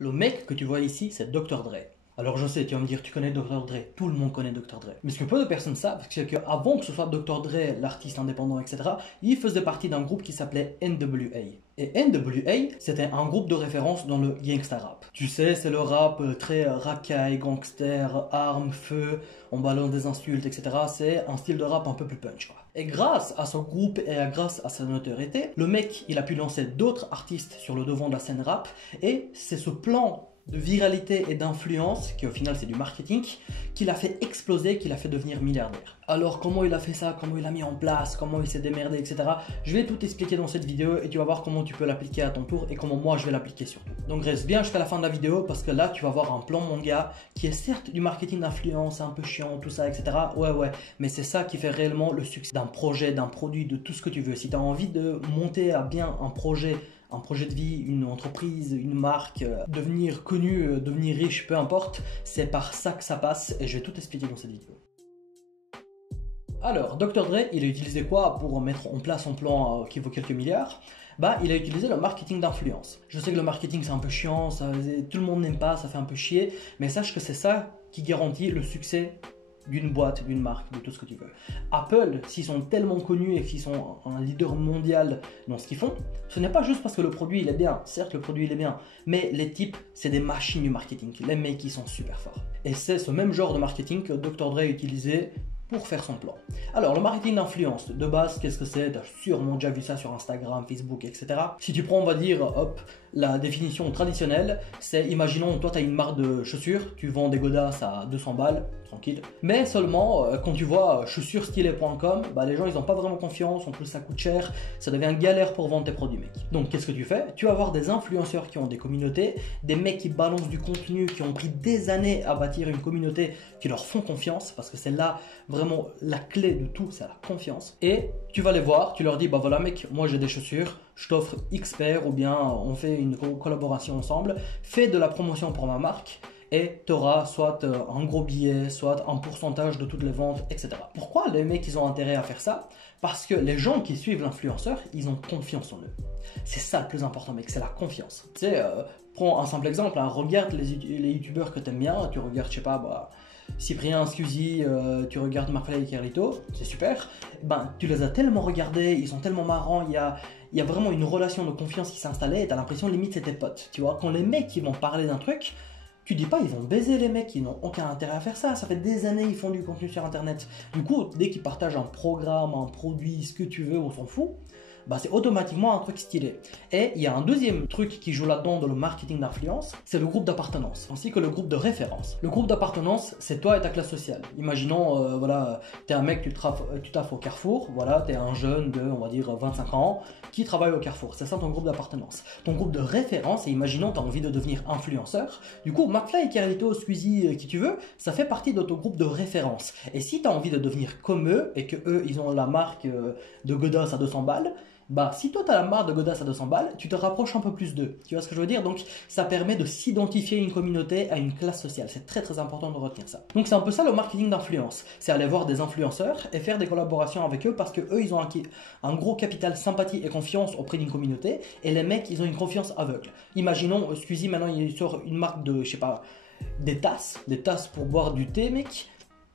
Le mec que tu vois ici, c'est Dr. Dre. Alors je sais, tu vas me dire, tu connais Dr. Dre, tout le monde connaît Dr. Dre. Mais ce que peu de personnes savent, c'est qu'avant que ce soit Dr. Dre, l'artiste indépendant, etc., il faisait partie d'un groupe qui s'appelait NWA. Et NWA, c'était un groupe de référence dans le gangsta rap. Tu sais, c'est le rap très racaille, gangster, armes, feu, on balance des insultes, etc. C'est un style de rap un peu plus punch, quoi. Et grâce à ce groupe et grâce à sa notoriété, le mec, il a pu lancer d'autres artistes sur le devant de la scène rap. Et c'est ce plan de viralité et d'influence, qui au final c'est du marketing, qui l'a fait exploser, qui l'a fait devenir milliardaire. Alors comment il a fait ça, comment il a mis en place, comment il s'est démerdé, etc. Je vais tout expliquer dans cette vidéo et tu vas voir comment tu peux l'appliquer à ton tour et comment moi je vais l'appliquer surtout. Donc reste bien jusqu'à la fin de la vidéo parce que là tu vas voir un plan mon gars qui est certes du marketing d'influence, un peu chiant, tout ça, etc. Ouais, mais c'est ça qui fait réellement le succès d'un projet, d'un produit, de tout ce que tu veux. Si tu as envie de monter à bien un projet de vie, une entreprise, une marque, devenir connu, devenir riche, peu importe, c'est par ça que ça passe et je vais tout expliquer dans cette vidéo. Alors, Dr. Dre, il a utilisé quoi pour mettre en place son plan qui vaut quelques milliards? Bah, il a utilisé le marketing d'influence. Je sais que le marketing c'est un peu chiant, tout le monde n'aime pas, ça fait un peu chier, mais sache que c'est ça qui garantit le succès d'une boîte, d'une marque, de tout ce que tu veux. Apple, s'ils sont tellement connus et qu'ils sont un leader mondial dans ce qu'ils font, ce n'est pas juste parce que le produit il est bien. Certes, le produit il est bien, mais les types, c'est des machines du marketing. Les mecs, ils sont super forts. Et c'est ce même genre de marketing que Dr. Dre a utilisé pour faire son plan. Alors, le marketing d'influence, de base, qu'est-ce que c'est? Tu as sûrement déjà vu ça sur Instagram, Facebook, etc. Si tu prends, on va dire, hop, la définition traditionnelle, c'est, imaginons, toi, tu as une marque de chaussures, tu vends des godasses à 200 balles, tranquille. Mais seulement, quand tu vois chaussures-stylé.com, bah, les gens, ils n'ont pas vraiment confiance, en plus, ça coûte cher, ça devient galère pour vendre tes produits, mec. Donc, qu'est-ce que tu fais? Tu vas avoir des influenceurs qui ont des communautés, des mecs qui balancent du contenu, qui ont pris des années à bâtir une communauté, qui leur font confiance, parce que c'est là vraiment la clé de tout, c'est la confiance. Et tu vas les voir, tu leur dis, bah voilà mec, moi j'ai des chaussures, je t'offre X paires, ou bien on fait une collaboration ensemble, fais de la promotion pour ma marque, et tu auras soit un gros billet, soit un pourcentage de toutes les ventes, etc. Pourquoi les mecs ils ont intérêt à faire ça? Parce que les gens qui suivent l'influenceur, ils ont confiance en eux. C'est ça le plus important mec, c'est la confiance. Tu sais, prends un simple exemple, hein, regarde les youtubeurs que tu aimes bien, tu regardes, je sais pas, bah, Cyprien, Squeezie, tu regardes McFly et Carlito, c'est super. Ben, tu les as tellement regardés, ils sont tellement marrants, il y a vraiment une relation de confiance qui s'est installée et tu as l'impression limite c'est tes potes. Tu vois, quand les mecs ils vont parler d'un truc, tu dis pas ils vont baiser les mecs, ils n'ont aucun intérêt à faire ça, ça fait des années ils font du contenu sur internet. Du coup, dès qu'ils partagent un programme, un produit, ce que tu veux, on s'en fout. Bah, c'est automatiquement un truc stylé. Et il y a un deuxième truc qui joue là-dedans dans le marketing d'influence, c'est le groupe d'appartenance, ainsi que le groupe de référence. Le groupe d'appartenance, c'est toi et ta classe sociale. Imaginons, voilà, t'es un mec, tu taffes au Carrefour, voilà, t'es un jeune de, on va dire, 25 ans, qui travaille au Carrefour. C'est ça ton groupe d'appartenance. Ton groupe de référence, et imaginons, t'as envie de devenir influenceur. Du coup, McFly, Carlito, Squeezie, qui tu veux, ça fait partie de ton groupe de référence. Et si t'as envie de devenir comme eux, et que eux, ils ont la marque de godasses à 200 balles, bah, si toi tu as la marque de godasses à 200 balles, tu te rapproches un peu plus d'eux. Tu vois ce que je veux dire? Donc, ça permet de s'identifier une communauté à une classe sociale. C'est très très important de retenir ça. Donc, c'est un peu ça le marketing d'influence. C'est aller voir des influenceurs et faire des collaborations avec eux parce que eux, ils ont un gros capital sympathie et confiance auprès d'une communauté et les mecs, ils ont une confiance aveugle. Imaginons, Squeezie, maintenant, il sort une marque de, je sais pas, des tasses pour boire du thé, mec.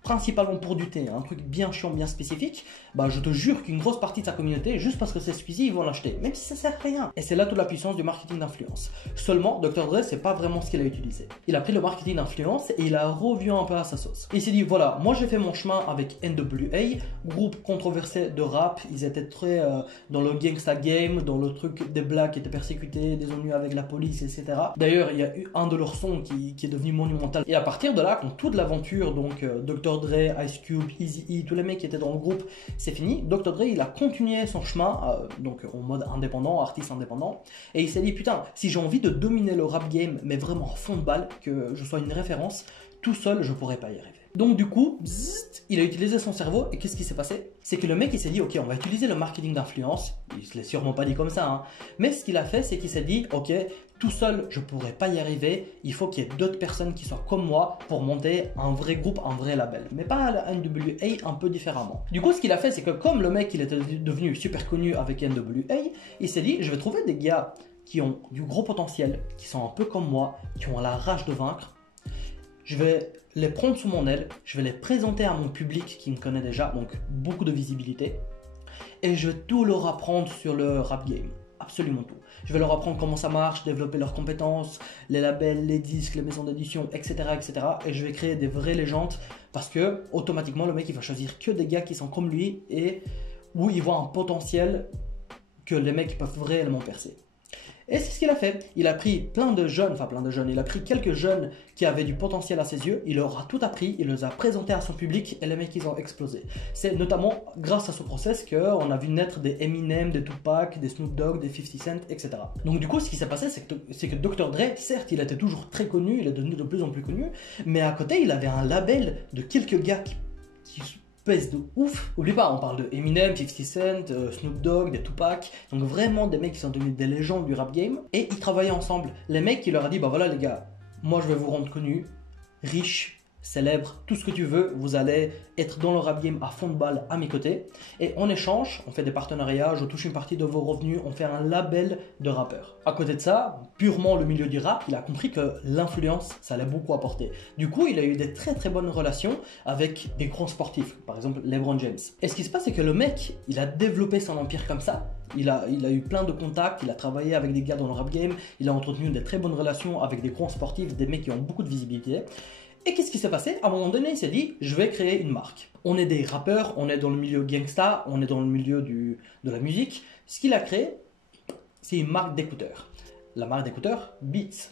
Principalement pour du thé, un truc bien chiant, bien spécifique, bah je te jure qu'une grosse partie de sa communauté, juste parce que c'est Squeezie, ils vont l'acheter, même si ça sert à rien. Et c'est là toute la puissance du marketing d'influence. Seulement, Dr. Dre, c'est pas vraiment ce qu'il a utilisé. Il a pris le marketing d'influence et il a revu un peu à sa sauce. Il s'est dit, voilà, moi j'ai fait mon chemin avec NWA, groupe controversé de rap, ils étaient très dans le gangsta game, dans le truc des blacks qui étaient persécutés, des ennuis avec la police, etc. D'ailleurs, il y a eu un de leurs sons qui est devenu monumental. Et à partir de là, quand toute l'aventure, donc Dr. Dre, Ice Cube, Eazy-E, tous les mecs qui étaient dans le groupe, c'est fini. Dr. Dre, il a continué son chemin, donc en mode indépendant, artiste indépendant, et il s'est dit, putain, si j'ai envie de dominer le rap game, mais vraiment à fond de balle, que je sois une référence, tout seul, je pourrais pas y arriver. Donc du coup, bzzzt, il a utilisé son cerveau, et qu'est-ce qui s'est passé? C'est que le mec, il s'est dit, ok, on va utiliser le marketing d'influence, il se l'est sûrement pas dit comme ça, hein, mais ce qu'il a fait, c'est qu'il s'est dit, ok, tout seul, je pourrais pas y arriver, il faut qu'il y ait d'autres personnes qui soient comme moi pour monter un vrai groupe, un vrai label. Mais pas la NWA, un peu différemment. Du coup, ce qu'il a fait, c'est que comme le mec, il était devenu super connu avec NWA, il s'est dit, je vais trouver des gars qui ont du gros potentiel, qui sont un peu comme moi, qui ont la rage de vaincre. Je vais les prendre sous mon aile, je vais les présenter à mon public qui me connaît déjà, donc beaucoup de visibilité. Et je vais tout leur apprendre sur le rap game, absolument tout. Je vais leur apprendre comment ça marche, développer leurs compétences, les labels, les disques, les maisons d'édition, etc., etc. Et je vais créer des vraies légendes parce que automatiquement le mec il va choisir que des gars qui sont comme lui et où il voit un potentiel que les mecs peuvent réellement percer. Et c'est ce qu'il a fait. Il a pris il a pris quelques jeunes qui avaient du potentiel à ses yeux, il leur a tout appris, il les a présentés à son public et les mecs ils ont explosé. C'est notamment grâce à ce process qu'on a vu naître des Eminem, des Tupac, des Snoop Dogg, des 50 Cent, etc. Donc du coup ce qui s'est passé c'est que Dr. Dre, certes il était toujours très connu, il est devenu de plus en plus connu, mais à côté il avait un label de quelques gars qui pèse de ouf. Oublie pas, on parle de Eminem, 50 Cent, Snoop Dogg, des Tupac, donc vraiment des mecs qui sont devenus des légendes du rap game, et ils travaillaient ensemble. Les mecs, il leur a dit, bah voilà les gars, moi je vais vous rendre connus, riches, célèbres, tout ce que tu veux, vous allez être dans le rap game à fond de balle à mes côtés, et en échange, on fait des partenariats, je touche une partie de vos revenus, on fait un label de rappeurs. À côté de ça, purement le milieu du rap, il a compris que l'influence, ça allait beaucoup apporter. Du coup, il a eu des très très bonnes relations avec des grands sportifs, par exemple LeBron James. Et ce qui se passe, c'est que le mec, il a développé son empire comme ça, il a eu plein de contacts, il a travaillé avec des gars dans le rap game, il a entretenu des très bonnes relations avec des grands sportifs, des mecs qui ont beaucoup de visibilité. Et qu'est-ce qui s'est passé? À un moment donné, il s'est dit, je vais créer une marque. On est des rappeurs, on est dans le milieu gangsta, on est dans le milieu de la musique. Ce qu'il a créé, c'est une marque d'écouteurs. La marque d'écouteurs, Beats.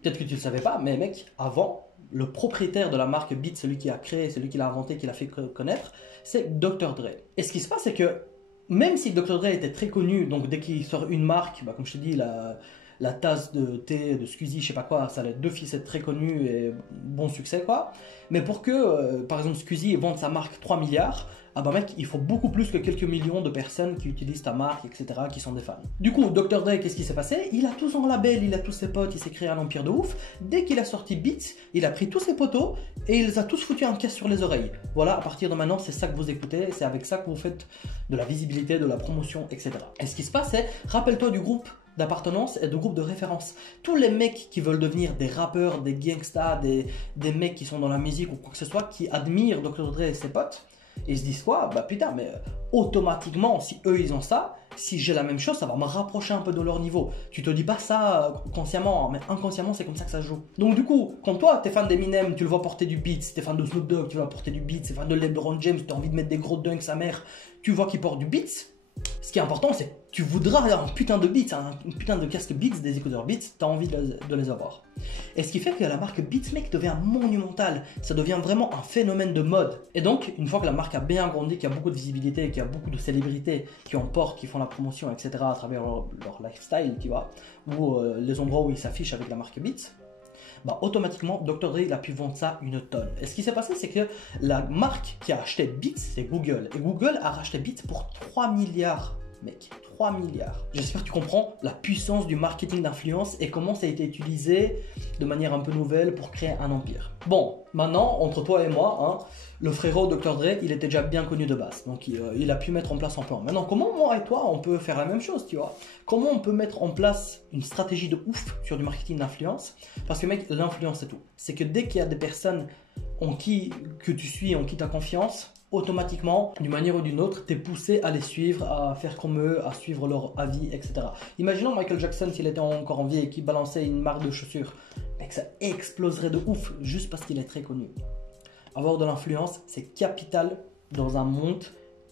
Peut-être que tu ne le savais pas, mais mec, avant, le propriétaire de la marque Beats, celui qui a créé, celui qui l'a inventé, qui l'a fait connaître, c'est Dr. Dre. Et ce qui se passe, c'est que même si Dr. Dre était très connu, donc dès qu'il sort une marque, bah, comme je te dis, la tasse de thé de Squeezie, je sais pas quoi, ça allait d'office être très connu et bon succès quoi. Mais pour que, par exemple, Squeezie vende sa marque 3 milliards, ah bah mec, il faut beaucoup plus que quelques millions de personnes qui utilisent ta marque, etc., qui sont des fans. Du coup, Dr. Dre, qu'est-ce qui s'est passé? Il a tout son label, il a tous ses potes, il s'est créé un empire de ouf. Dès qu'il a sorti Beats, il a pris tous ses potos et il les a tous foutus un caisse sur les oreilles. Voilà, à partir de maintenant, c'est ça que vous écoutez, c'est avec ça que vous faites de la visibilité, de la promotion, etc. Et ce qui se passe, c'est, rappelle-toi du groupe d'appartenance et de groupe de référence. Tous les mecs qui veulent devenir des rappeurs, des gangsters, des mecs qui sont dans la musique ou quoi que ce soit, qui admirent Dr. Dre et ses potes, et ils se disent quoi? Bah putain, mais automatiquement, si eux ils ont ça, si j'ai la même chose, ça va me rapprocher un peu de leur niveau. Tu te dis pas ça consciemment, mais inconsciemment c'est comme ça que ça se joue. Donc du coup, quand toi t'es fan d'Eminem, tu le vois porter du Beats, t'es fan de Snoop Dogg, tu le vois porter du Beats, t'es fan de LeBron James, tu as envie de mettre des gros dunks sa mère, tu vois qu'il porte du Beats. Ce qui est important, c'est que tu voudras un putain de Beats, un putain de casque Beats, des écouteurs Beats, tu as envie de les avoir. Et ce qui fait que la marque Beats, mec, devient monumentale. Ça devient vraiment un phénomène de mode. Et donc, une fois que la marque a bien grandi, qu'il y a beaucoup de visibilité, qu'il y a beaucoup de célébrités qui en portent, qui font la promotion, etc., à travers leur lifestyle, tu vois, ou les endroits où ils s'affichent avec la marque Beats, bah, automatiquement, Dr. Dre il a pu vendre ça une tonne. Et ce qui s'est passé, c'est que la marque qui a acheté Beats, c'est Google. Et Google a racheté Beats pour 3 milliards. Mec, 3 milliards. J'espère que tu comprends la puissance du marketing d'influence et comment ça a été utilisé de manière un peu nouvelle pour créer un empire. Bon, maintenant, entre toi et moi, hein, le frérot Dr. Dre, il était déjà bien connu de base. Donc, il a pu mettre en place un plan. Maintenant, comment moi et toi, on peut faire la même chose, tu vois? Comment on peut mettre en place une stratégie de ouf sur du marketing d'influence? Parce que, mec, l'influence, c'est tout. C'est que dès qu'il y a des personnes que tu suis, en qui tu as confiance, automatiquement, d'une manière ou d'une autre, tu es poussé à les suivre, à faire comme eux, à suivre leur avis, etc. Imaginons Michael Jackson s'il était encore en vie et qu'il balançait une marque de chaussures. Mec, ça exploserait de ouf juste parce qu'il est très connu. Avoir de l'influence, c'est capital dans un monde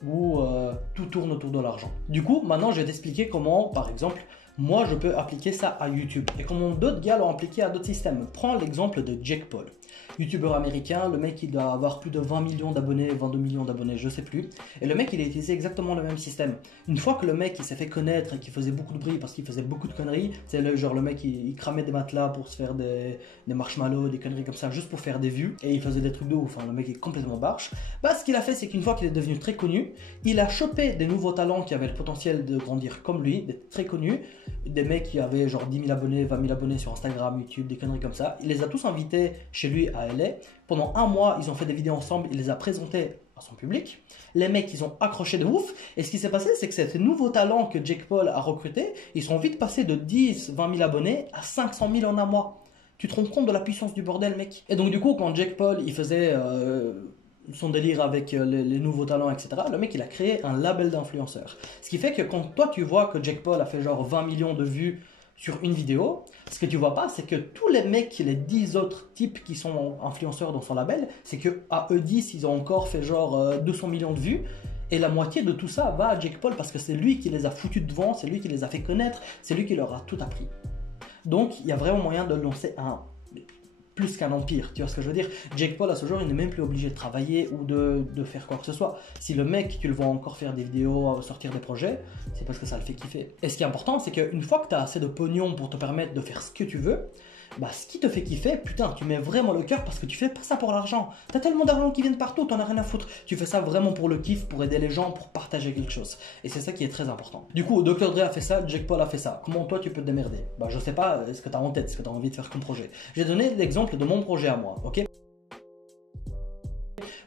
où tout tourne autour de l'argent. Du coup, maintenant, je vais t'expliquer comment, par exemple, moi, je peux appliquer ça à YouTube et comment d'autres gars l'ont appliqué à d'autres systèmes. Prends l'exemple de Jake Paul. YouTubeur américain, le mec il doit avoir plus de 20 millions d'abonnés, 22 millions d'abonnés, je sais plus. Et le mec il a utilisé exactement le même système. Une fois que le mec il s'est fait connaître et qu'il faisait beaucoup de bruit parce qu'il faisait beaucoup de conneries, c'est le mec il cramait des matelas pour se faire des marshmallows, des conneries comme ça, juste pour faire des vues. Et il faisait des trucs de ouf, hein. Le mec est complètement barge. Bah ce qu'il a fait c'est qu'une fois qu'il est devenu très connu, il a chopé des nouveaux talents qui avaient le potentiel de grandir comme lui, d'être très connus. Des mecs qui avaient genre 10 000 abonnés, 20 000 abonnés sur Instagram, YouTube, des conneries comme ça. Il les a tous invités chez lui à LA. Pendant un mois, ils ont fait des vidéos ensemble. Il les a présentés à son public. Les mecs, ils ont accroché de ouf. Et ce qui s'est passé, c'est que ces nouveaux talents que Jake Paul a recrutés, ils sont vite passés de 10, 20 000 abonnés à 500 000 en un mois. Tu te rends compte de la puissance du bordel, mec? Et donc, du coup, quand Jake Paul, il faisait son délire avec les nouveaux talents, etc., le mec, il a créé un label d'influenceurs. Ce qui fait que quand toi, tu vois que Jake Paul a fait genre 20 millions de vues sur une vidéo, ce que tu vois pas, c'est que tous les mecs, les 10 autres types qui sont influenceurs dans son label, c'est que à eux 10, ils ont encore fait genre 200 millions de vues. Et la moitié de tout ça va à Jake Paul parce que c'est lui qui les a foutus devant, c'est lui qui les a fait connaître, c'est lui qui leur a tout appris. Donc, il y a vraiment moyen de lancer plus qu'un empire, tu vois ce que je veux dire? Jake Paul, à ce jour, il n'est même plus obligé de travailler ou de faire quoi que ce soit. Si le mec, tu le vois encore faire des vidéos, sortir des projets, c'est parce que ça le fait kiffer. Et ce qui est important, c'est qu'une fois que tu as assez de pognon pour te permettre de faire ce que tu veux, bah, ce qui te fait kiffer, putain, tu mets vraiment le cœur parce que tu fais pas ça pour l'argent. T'as tellement d'argent qui vient de partout, t'en as rien à foutre. Tu fais ça vraiment pour le kiff, pour aider les gens, pour partager quelque chose. Et c'est ça qui est très important. Du coup, Dr. Dre a fait ça, Jake Paul a fait ça. Comment toi tu peux te démerder? Bah, je sais pas ce que t'as en tête, ce que t'as envie de faire comme projet. Je vais donner l'exemple de mon projet à moi, ok?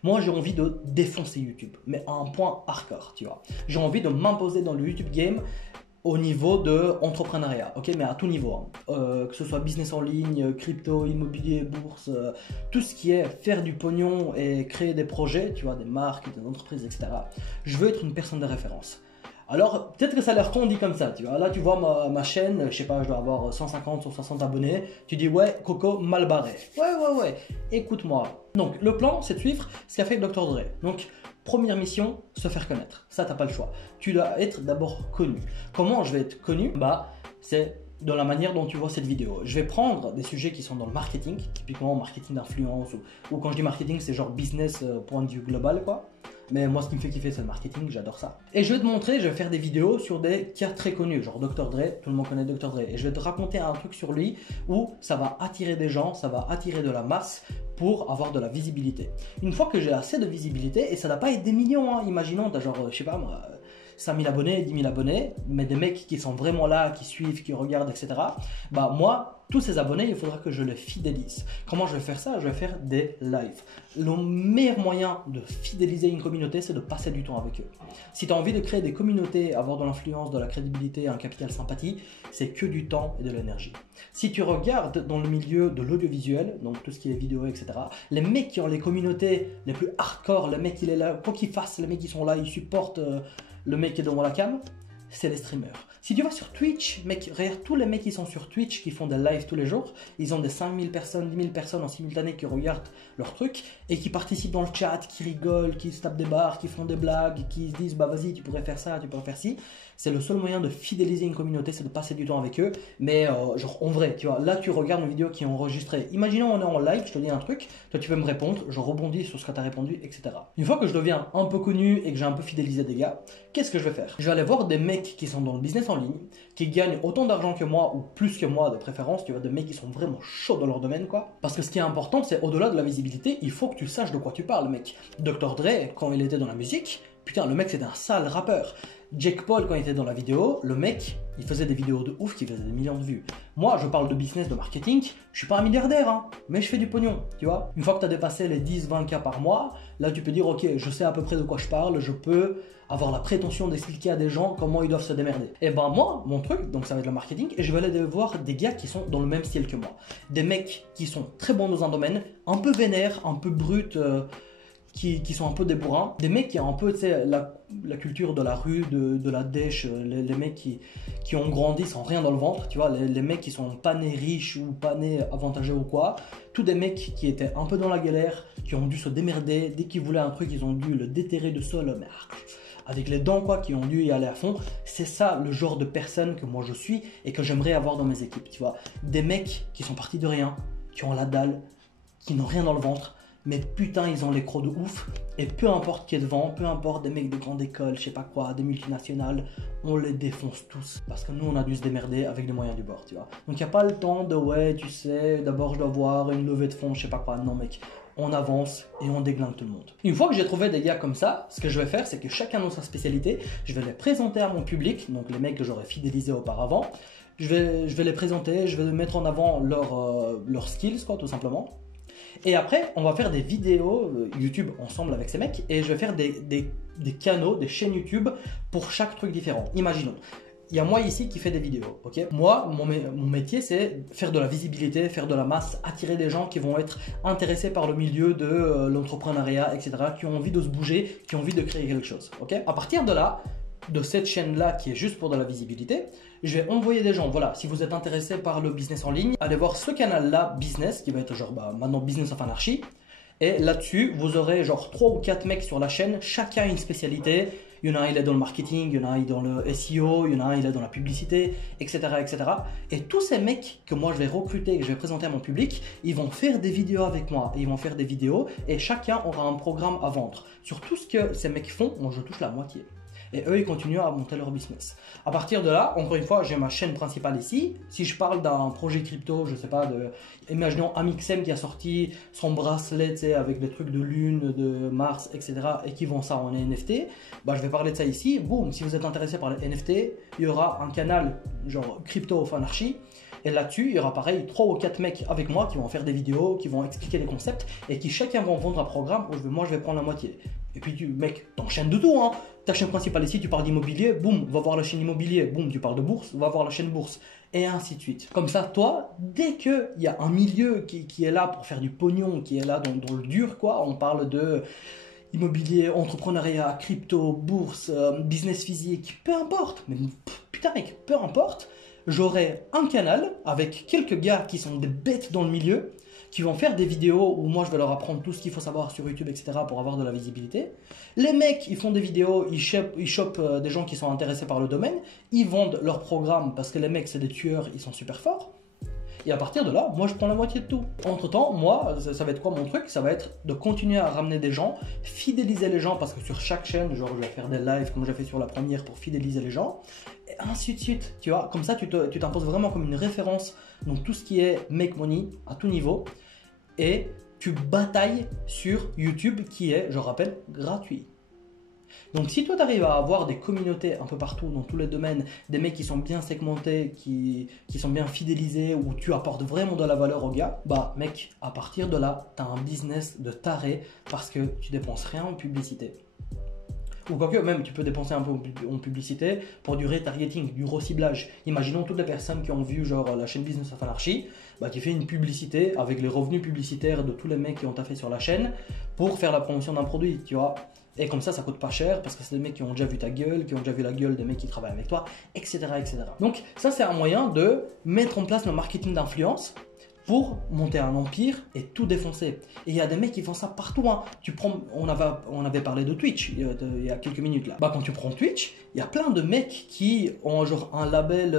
Moi, j'ai envie de défoncer YouTube, mais à un point hardcore, tu vois. J'ai envie de m'imposer dans le YouTube game au niveau de entrepreneuriat, ok, mais à tout niveau, hein. Que ce soit business en ligne, crypto, immobilier, bourse, tout ce qui est faire du pognon et créer des projets, tu vois, des marques, des entreprises, etc. Je veux être une personne de référence. Alors, peut-être que ça a l'air con dit comme ça, tu vois. Là, tu vois ma chaîne, je sais pas, je dois avoir 150, 160 abonnés. Tu dis, ouais, Coco, mal barré. Ouais, écoute-moi. Donc, le plan, c'est de suivre ce qu'a fait Dr. Dre. Donc, première mission, se faire connaître. Ça, t'as pas le choix. Tu dois être d'abord connu. Comment je vais être connu? Bah, c'est dans la manière dont tu vois cette vidéo. Je vais prendre des sujets qui sont dans le marketing, typiquement marketing d'influence, ou quand je dis marketing, c'est genre business point de vue global, quoi. Mais moi, ce qui me fait kiffer, c'est le marketing, j'adore ça. Et je vais te montrer, je vais faire des vidéos sur des cas très connus, genre Dr. Dre, tout le monde connaît Dr. Dre. Et je vais te raconter un truc sur lui où ça va attirer des gens, ça va attirer de la masse pour avoir de la visibilité. Une fois que j'ai assez de visibilité, et ça n'a pas être des millions, hein, imaginons, t'as genre, je sais pas moi, 5000 abonnés, 10 000 abonnés, mais des mecs qui sont vraiment là, qui suivent, qui regardent, etc. Bah moi, tous ces abonnés, il faudra que je les fidélise. Comment je vais faire ça? Je vais faire des lives. Le meilleur moyen de fidéliser une communauté, c'est de passer du temps avec eux. Si tu as envie de créer des communautés, avoir de l'influence, de la crédibilité, un capital sympathie, c'est que du temps et de l'énergie. Si tu regardes dans le milieu de l'audiovisuel, donc tout ce qui est vidéo, etc., les mecs qui ont les communautés les plus hardcore, le mec il est là, quoi qu'il fasse, les mecs qui sont là, ils supportent le mec qui est devant la cam, c'est les streamers. Si tu vas sur Twitch, mec, regarde tous les mecs qui sont sur Twitch, qui font des lives tous les jours, ils ont des 5000 personnes, 10 000 personnes en simultané qui regardent leur truc et qui participent dans le chat, qui rigolent, qui se tapent des barres, qui font des blagues, qui se disent bah vas-y, tu pourrais faire ça, tu pourrais faire ci. C'est le seul moyen de fidéliser une communauté, c'est de passer du temps avec eux. Mais genre en vrai, tu vois, là tu regardes une vidéo qui est enregistrée. Imaginons on est en live, je te dis un truc, toi tu peux me répondre, je rebondis sur ce que tu as répondu, etc. Une fois que je deviens un peu connu et que j'ai un peu fidélisé des gars, qu'est-ce que je vais faire? Je vais aller voir des mecs qui sont dans le business en ligne, qui gagnent autant d'argent que moi ou plus que moi de préférence, tu vois, des mecs qui sont vraiment chauds dans leur domaine, quoi. Parce que ce qui est important, c'est au-delà de la visibilité, il faut que tu saches de quoi tu parles, mec. Dr. Dre, quand il était dans la musique, putain, le mec c'était un sale rappeur. Jake Paul, quand il était dans la vidéo, le mec, il faisait des vidéos de ouf qui faisaient des millions de vues. Moi, je parle de business, de marketing, je suis pas un milliardaire, hein, mais je fais du pognon, tu vois. Une fois que tu as dépassé les 10-20K par mois, là tu peux dire, ok, je sais à peu près de quoi je parle, je peux avoir la prétention d'expliquer à des gens comment ils doivent se démerder. Et ben moi, mon truc, donc ça va être le marketing, et je vais aller voir des gars qui sont dans le même style que moi. Des mecs qui sont très bons dans un domaine, un peu vénères, un peu bruts, qui sont un peu des bourrins, des mecs qui ont un peu la culture de la rue, de la dèche, les mecs qui ont grandi sans rien dans le ventre, tu vois, les mecs qui sont pas nés riches ou pas nés avantageux ou quoi, tous des mecs qui étaient un peu dans la galère, qui ont dû se démerder, dès qu'ils voulaient un truc, ils ont dû le déterrer de sol, mais avec les dents quoi, qui ont dû y aller à fond. C'est ça le genre de personne que moi je suis et que j'aimerais avoir dans mes équipes, tu vois, des mecs qui sont partis de rien, qui ont la dalle, qui n'ont rien dans le ventre, mais putain ils ont les crocs de ouf, et peu importe qui est devant, peu importe des mecs de grande école, je sais pas quoi, des multinationales, on les défonce tous, parce que nous on a dû se démerder avec les moyens du bord, tu vois. Donc il n'y a pas le temps de ouais tu sais, d'abord je dois voir une levée de fonds, je sais pas quoi, non mec, on avance et on déglingue tout le monde. Une fois que j'ai trouvé des gars comme ça, ce que je vais faire c'est que chacun dans sa spécialité, je vais les présenter à mon public, donc les mecs que j'aurais fidélisés auparavant, je vais les présenter, je vais mettre en avant leurs skills quoi tout simplement. Et après, on va faire des vidéos YouTube ensemble avec ces mecs et je vais faire des canaux, des chaînes YouTube pour chaque truc différent. Imaginons. Il y a moi ici qui fait des vidéos, ok? Moi, mon métier, c'est faire de la visibilité, faire de la masse, attirer des gens qui vont être intéressés par le milieu de l'entrepreneuriat, etc., qui ont envie de se bouger, qui ont envie de créer quelque chose, ok? À partir de là, de cette chaîne-là qui est juste pour de la visibilité, je vais envoyer des gens, voilà, si vous êtes intéressé par le business en ligne, allez voir ce canal-là, business, qui va être genre maintenant Business of Anarchy. Et là-dessus, vous aurez genre 3 ou 4 mecs sur la chaîne, chacun une spécialité. Il y en a un, il est dans le marketing, il y en a un, il est dans le SEO, il y en a un, il est dans la publicité, etc., etc. Et tous ces mecs que moi je vais recruter, que je vais présenter à mon public, ils vont faire des vidéos avec moi. Ils vont faire des vidéos et chacun aura un programme à vendre. Sur tout ce que ces mecs font, moi je touche la moitié. Et eux, ils continuent à monter leur business. À partir de là, encore une fois, j'ai ma chaîne principale ici. Si je parle d'un projet crypto, je sais pas, imaginons Amixem qui a sorti son bracelet, tu sais, avec des trucs de lune, de Mars, etc. et qui vend ça en NFT, bah, je vais parler de ça ici. Boum, si vous êtes intéressé par les NFT, il y aura un canal genre Crypto of Anarchy. Et là-dessus, il y aura pareil 3 ou 4 mecs avec moi qui vont faire des vidéos, qui vont expliquer les concepts et qui chacun vont vendre un programme où moi je vais prendre la moitié. Et puis mec, t'enchaînes de tout, hein. Ta chaîne principale ici, tu parles d'immobilier, boum, va voir la chaîne immobilier, boum, tu parles de bourse, va voir la chaîne bourse, et ainsi de suite. Comme ça, toi, dès qu'il y a un milieu qui est là pour faire du pognon, qui est là dans le dur, quoi, on parle de immobilier, entrepreneuriat, crypto, bourse, business physique, peu importe, mais putain mec, peu importe, j'aurai un canal avec quelques gars qui sont des bêtes dans le milieu, qui vont faire des vidéos où moi je vais leur apprendre tout ce qu'il faut savoir sur YouTube, etc. pour avoir de la visibilité. Les mecs, ils font des vidéos, ils chopent des gens qui sont intéressés par le domaine, ils vendent leur programme parce que les mecs c'est des tueurs, ils sont super forts. Et à partir de là, moi je prends la moitié de tout. Entre temps, moi, ça va être quoi mon truc? Ça va être de continuer à ramener des gens, fidéliser les gens parce que sur chaque chaîne, genre je vais faire des lives comme j'ai fait sur la première pour fidéliser les gens, et ainsi de suite. Tu vois, comme ça tu t'imposes vraiment comme une référence dans tout ce qui est make money à tout niveau et tu batailles sur YouTube qui est, je rappelle, gratuit. Donc si toi tu arrives à avoir des communautés un peu partout dans tous les domaines, des mecs qui sont bien segmentés, qui sont bien fidélisés, où tu apportes vraiment de la valeur aux gars, bah mec, à partir de là, tu as un business de taré parce que tu dépenses rien en publicité. Ou quoique même tu peux dépenser un peu en publicité pour du retargeting, du reciblage. Imaginons toutes les personnes qui ont vu genre la chaîne Business of Anarchy, bah, qui fait une publicité avec les revenus publicitaires de tous les mecs qui ont taffé sur la chaîne pour faire la promotion d'un produit, tu vois. Et comme ça coûte pas cher parce que c'est des mecs qui ont déjà vu ta gueule, qui ont déjà vu la gueule des mecs qui travaillent avec toi, etc. etc. Donc ça c'est un moyen de mettre en place le marketing d'influence pour monter un empire et tout défoncer. Et il y a des mecs qui font ça partout, hein. On avait parlé de Twitch il y a quelques minutes là. Bah quand tu prends Twitch, il y a plein de mecs qui ont genre un label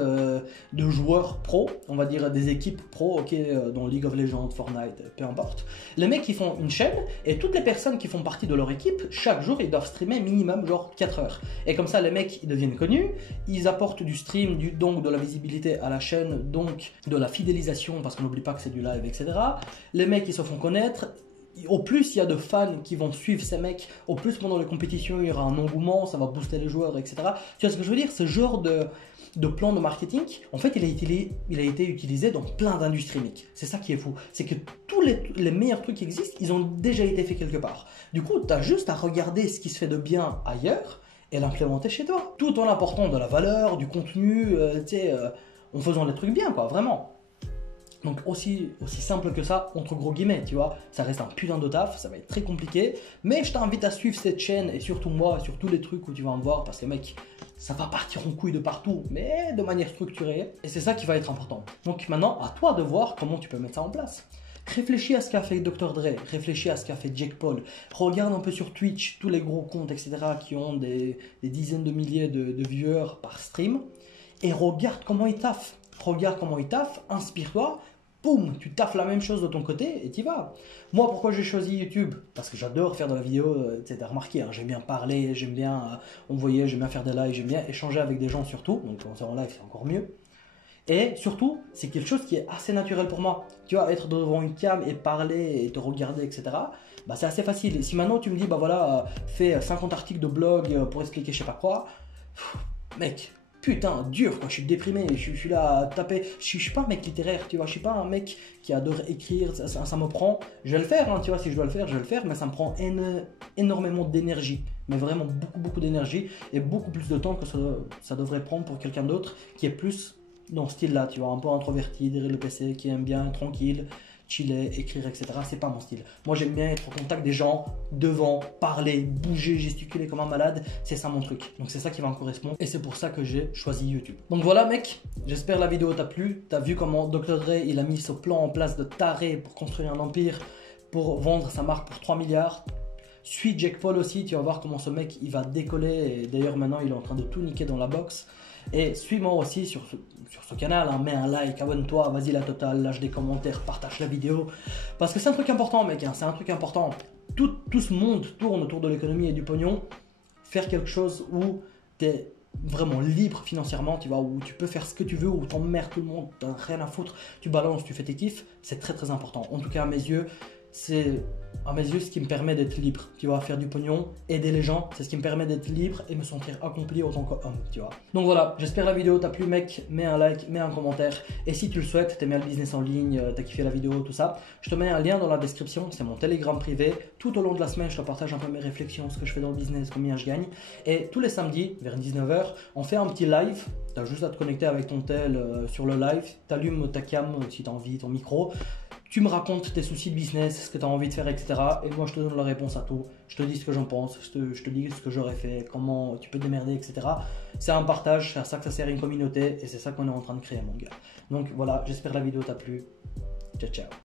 de joueurs pro, on va dire des équipes pro, ok, dans League of Legends, Fortnite, peu importe. Les mecs qui font une chaîne et toutes les personnes qui font partie de leur équipe, chaque jour ils doivent streamer minimum genre 4 heures. Et comme ça les mecs ils deviennent connus, ils apportent du stream, donc de la visibilité à la chaîne, donc de la fidélisation parce qu'on n'oublie pas que c'est du live, etc. Les mecs ils se font connaître. Au plus il y a de fans qui vont suivre ces mecs, au plus pendant les compétitions il y aura un engouement, ça va booster les joueurs, etc. Tu vois ce que je veux dire? Ce genre de plan de marketing, en fait il a été utilisé dans plein d'industries, mec. C'est ça qui est fou, c'est que tous les meilleurs trucs qui existent, ils ont déjà été faits quelque part. Du coup tu as juste à regarder ce qui se fait de bien ailleurs et l'implémenter chez toi, tout en apportant de la valeur, du contenu, en faisant les trucs bien, quoi, vraiment. Donc aussi simple que ça, entre gros guillemets, tu vois, ça reste un putain de taf, ça va être très compliqué, mais je t'invite à suivre cette chaîne et surtout moi, sur tous les trucs où tu vas me voir, parce que mec, ça va partir en couille de partout, mais de manière structurée, et c'est ça qui va être important. Donc maintenant, à toi de voir comment tu peux mettre ça en place. Réfléchis à ce qu'a fait Dr. Dre, réfléchis à ce qu'a fait Jake Paul, regarde un peu sur Twitch tous les gros comptes, etc., qui ont des dizaines de milliers de viewers par stream, et regarde comment ils taffent. Regarde comment ils taffent, inspire-toi, boum, tu taffes la même chose de ton côté et t'y vas. Moi, pourquoi j'ai choisi YouTube? Parce que j'adore faire de la vidéo, tu as remarqué, hein, j'aime bien parler, j'aime bien envoyer, j'aime bien faire des lives, j'aime bien échanger avec des gens surtout, donc quand c'est en live, c'est encore mieux. Et surtout, c'est quelque chose qui est assez naturel pour moi. Tu vois, être devant une cam et parler et te regarder, etc., bah, c'est assez facile. Et si maintenant tu me dis, bah voilà, fais 50 articles de blog pour expliquer je sais pas quoi, mec, putain, dur, quoi. Je suis déprimé, je suis là à taper. Je suis pas un mec littéraire, tu vois. Je suis pas un mec qui adore écrire. Ça me prend. Je vais le faire, hein, tu vois. Si je dois le faire, je vais le faire. Mais ça me prend énormément d'énergie. Mais vraiment beaucoup d'énergie. Et beaucoup plus de temps que ça devrait prendre pour quelqu'un d'autre qui est plus dans ce style-là, tu vois. Un peu introverti derrière le PC, qui aime bien être tranquille, chiller, écrire, etc. C'est pas mon style. Moi, j'aime bien être au contact des gens, devant, parler, bouger, gesticuler comme un malade. C'est ça mon truc. Donc, c'est ça qui va me correspondre. Et c'est pour ça que j'ai choisi YouTube. Donc, voilà, mec. J'espère la vidéo t'a plu. T'as vu comment Dr. Dre, il a mis ce plan en place de taré pour construire un empire, pour vendre sa marque pour 3 milliards. Suis Jake Paul aussi. Tu vas voir comment ce mec, il va décoller. Et d'ailleurs, maintenant, il est en train de tout niquer dans la boxe. Et suis-moi aussi sur ce canal, hein. Mets un like, abonne-toi, vas-y la totale, lâche des commentaires, partage la vidéo. Parce que c'est un truc important, mec, hein, c'est un truc important. Tout ce monde tourne autour de l'économie et du pognon. Faire quelque chose où tu es vraiment libre financièrement, tu vois, où tu peux faire ce que tu veux, où t'emmerdes tout le monde, t'as rien à foutre, tu balances, tu fais tes kiffs, c'est très important. En tout cas, à mes yeux, c'est ce qui me permet d'être libre, tu vois, faire du pognon, aider les gens, c'est ce qui me permet d'être libre et me sentir accompli en tant qu'homme, tu vois. Donc voilà, j'espère la vidéo t'a plu, mec, mets un like, mets un commentaire, et si tu le souhaites, t'aimes bien le business en ligne, t'as kiffé la vidéo, tout ça, je te mets un lien dans la description, c'est mon Telegram privé, tout au long de la semaine, je te partage un peu mes réflexions, ce que je fais dans le business, combien je gagne, et tous les samedis, vers 19 h, on fait un petit live, t'as juste à te connecter avec ton tel sur le live, t'allumes ta cam si t'as envie, ton micro, tu me racontes tes soucis de business, ce que tu as envie de faire, etc. Et moi, je te donne la réponse à tout. Je te dis ce que j'en pense, je te dis ce que j'aurais fait, comment tu peux te démerder, etc. C'est un partage, c'est à ça que ça sert une communauté et c'est ça qu'on est en train de créer, mon gars. Donc voilà, j'espère que la vidéo t'a plu. Ciao, ciao.